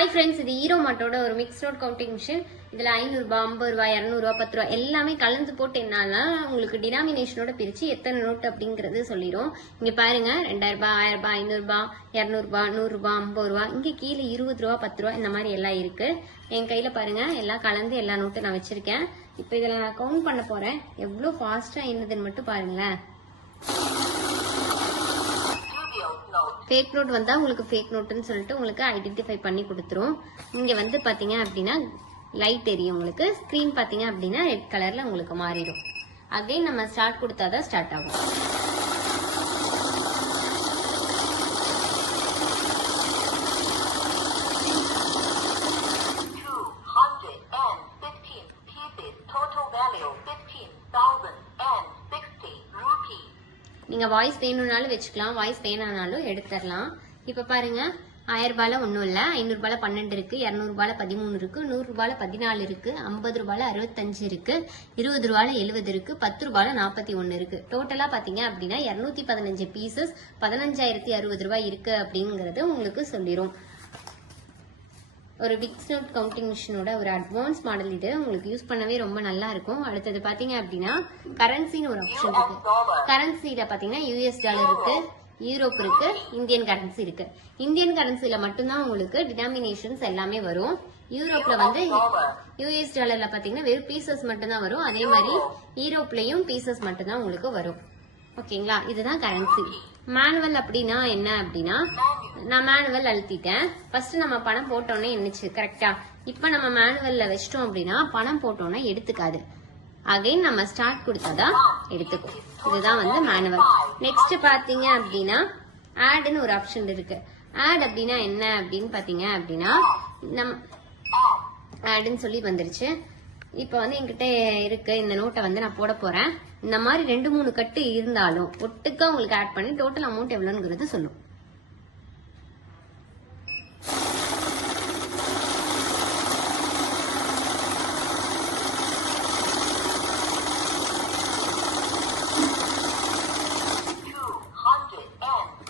Hi friends, இது hero மாட்டோட ஒரு மிக்ஸ் நோட் கவுண்டிங் மிஷின். இதில் 500 ரூபாய், 50 ரூபாய், 200 ரூபாய், 10 ரூபாய் எல்லாமே கலந்து போட்டு என்னன்னா உங்களுக்கு டினாமினேஷனோட பிரித்து எத்தனை நோட் அப்படிங்கிறது சொல்லிடும். இங்கே பாருங்க, 2000 ரூபாய், 1000 ரூபாய், 500 ரூபாய், 200 ரூபாய், 100 ரூபாய், 50 ரூபாய், இங்கே கீழே 20 ரூபாய், 10 ரூபாய் இந்த மாதிரி எல்லாம் இருக்கு. என் கையில் பாருங்க, எல்லாம் கலந்து எல்லா நோட்டும் நான் வச்சிருக்கேன். இப்போ இதில் நான் கவுண்ட் பண்ண போறேன். எவ்வளோ ஃபாஸ்ட்டாக என்னதுன்னு மட்டும் பாருங்களேன். ஃபேக் நோட் வந்தா உங்களுக்கு ஃபேக் நோட்னு சொல்லிட்டு உங்களுக்கு ஐடென்டிஃபை பண்ணி கொடுத்துரும். இங்க வந்து பாத்தீங்க அப்படின்னா லைட் எரியும். உங்களுக்கு ஸ்கிரீன் பாத்தீங்க அப்படின்னா ரெட் கலர்ல உங்களுக்கு மாறிடும். அகைன் நம்ம ஸ்டார்ட் கொடுத்தாதான் ஸ்டார்ட் ஆகும். நீங்க வாய்ஸ் வேணும்னாலும் வச்சுக்கலாம், வாய்ஸ் வேணானாலும் எடுத்துடலாம். இப்ப பாருங்க, 1000 ரூபாயில ஒன்றும் இல்லை, 500 ரூபாயில 12 இருக்கு, 200 ரூபாயில 13 இருக்கு, 100 ரூபாயில 14 இருக்கு, 50 ரூபாயில 65 இருக்கு, 20 ரூபாயில 70 இருக்கு, 10 ரூபாயில 41 இருக்கு. டோட்டலா பாத்தீங்க அப்படின்னா 215 பீசஸ் 15,060 ரூபாய் இருக்கு அப்படிங்கறது உங்களுக்கு சொல்லிடும். ஒரு மிக்ஸ் நோட் கவுண்டிங் மிஷினோட ஒரு அட்வான்ஸ் மாடல் இது. உங்களுக்கு யூஸ் பண்ணவே ரொம்ப நல்லா இருக்கும். அடுத்தது பாத்தீங்க அப்படின்னா கரன்சின்னு ஒரு ஆப்ஷன் இருக்கு. கரன்சில பாத்தீங்கன்னா யூஎஸ் டாலர் இருக்கு, யூரோப் இருக்கு, இந்தியன் கரன்சி இருக்கு. இந்தியன் கரன்சில மட்டும்தான் உங்களுக்கு டினாமினேஷன்ஸ் எல்லாமே வரும். யூரோப்ல வந்து யூஎஸ் டாலர்ல பாத்தீங்கன்னா வெறும் பீசஸ் மட்டும்தான் வரும். அதே மாதிரி யூரோப்லயும் பீசஸ் மட்டும்தான் உங்களுக்கு வரும். ஓகேங்களா, இதுதான் கரன்சி. மேனுவல் அப்படின்னா என்ன அப்படின்னா, நான் மேனுவல் அழுத்திட்டேன். ஃபர்ஸ்ட் நம்ம பணம் போட்டோன்னே என்னச்சு கரெக்டா. இப்ப நம்ம மேனுவல்ல வச்சிட்டோம் அப்படின்னா பணம் போட்டோன்னா எடுத்துக்காது. அகைன் நம்ம ஸ்டார்ட் கொடுத்தாதான் எடுத்துக்கும். இதுதான் வந்து மேனுவல். நெக்ஸ்ட் பாத்தீங்க அப்படின்னா ஆட்னு ஒரு ஆப்ஷன் இருக்கு. ஆட் அப்படின்னா என்ன அப்படின்னு பாத்தீங்க அப்படின்னா, நம்ம ஆட்னு சொல்லி வந்துருச்சு. இப்ப வந்து என்கிட்ட இருக்கு இந்த நோட்டை வந்து நான் போட போறேன். இந்த மாதிரி 2-3 கட்டு இருந்தாலும் ஒட்டுக்கா உங்களுக்கு ஆட் பண்ணி டோட்டல் அமௌண்ட் எவ்வளவுங்கிறது சொல்லும்.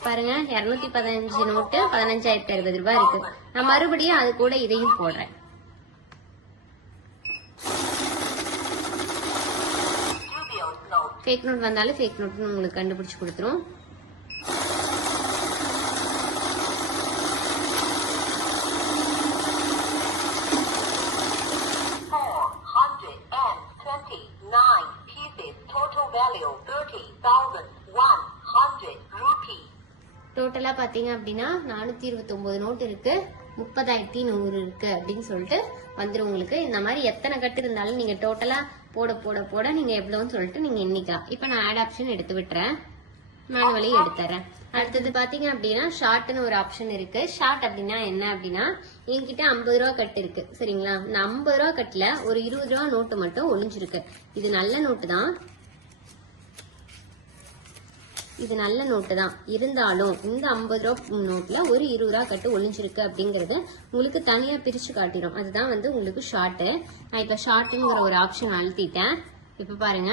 பாருங்க, 215 நோட்டு 15,060 ரூபாய் இருக்கு. நான் மறுபடியும் அது கூட இதையும் போடுறேன். ஃபேக் நோட் வந்தாலும் ஃபேக் நோட்னு உங்களுக்கு கண்டுபிடிச்சு கொடுத்துரும். டோட்டலா பாத்தீங்க அப்படின்னா 429 நோட் இருக்கு, 30,100 இருக்கு அப்படின்னு சொல்லிட்டு வந்துடும் உங்களுக்கு. இந்த மாதிரி எத்தனை கட்டு இருந்தாலும் நீங்க டோட்டலா போட போட போட நீங்க எவ்வளவுன்னு சொல்லிட்டு நீங்க எண்ணிக்கலாம். இப்ப நான் ஆட் ஆப்ஷன் எடுத்து விட்டுறேன், மேனுவலையும் எடுத்துறேன். அடுத்தது பாத்தீங்க அப்படின்னா ஷார்ட்னு ஒரு ஆப்ஷன் இருக்கு. ஷார்ட் அப்படின்னா என்ன அப்படின்னா, என்கிட்ட 50 ரூபா கட்டு இருக்கு சரிங்களா. இந்த 50 ரூபா கட்டுல ஒரு 20 ரூபா நோட்டு மட்டும் ஒளிஞ்சிருக்கு. இது நல்ல நோட்டு தான், இது நல்ல நோட்டு தான். இருந்தாலும் இந்த 50 ரூபா நோட்ல ஒரு 20 ரூபா கட்டு ஒளிஞ்சிருக்கு அப்படிங்கறது உங்களுக்கு தனியா பிரிச்சு காட்டிடும். அதுதான் வந்து உங்களுக்கு ஷார்ட். நான் இப்ப ஷார்ட்ங்கிற ஒரு ஆப்ஷன் அழுத்திட்டேன். இப்ப பாருங்க,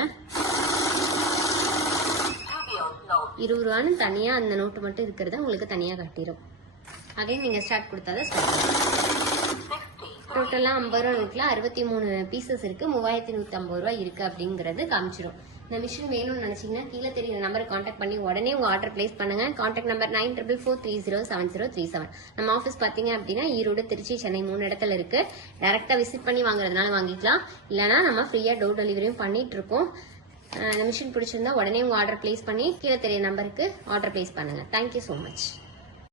20 ரூபான்னு தனியா அந்த நோட்டு மட்டும் இருக்கிறத உங்களுக்கு தனியா காட்டிடும். அதே நீங்க ஸ்டார்ட் கொடுத்தாதான் ஸ்டார்ட். டோட்டலா 50 ரூபா நோட்ல 63 பீசஸ் இருக்கு, 3,150 ரூபாய் இருக்கு அப்படிங்கறது காமிச்சிடும். இந்த மிஷின் வேணும்னு நினைச்சீங்கன்னா கீழே தெரியுற நம்பரை காண்டாக்ட் பண்ணி உடனே உங்க ஆர்டர் பிளேஸ் பண்ணுங்க. Contact number 9443070737. நம்ம ஆஃபீஸ் பாத்தீங்க அப்படின்னா ஈரோடு, திருச்சி, சென்னை 3 இடத்துல இருக்கு. டைரக்டா விசிட் பண்ணி வாங்குறதுனால வாங்கிக்கலாம், இல்லைன்னா நம்ம ஃப்ரீயா டோர் டெலிவரியும் பண்ணிட்டு இருக்கோம். இந்த மிஷின் பிடிச்சிருந்தா உடனே உங்க ஆர்டர் பிளேஸ் பண்ணி கீழே தெரியுற நம்பருக்கு ஆர்டர் பிளேஸ் பண்ணுங்க. Thank you so much.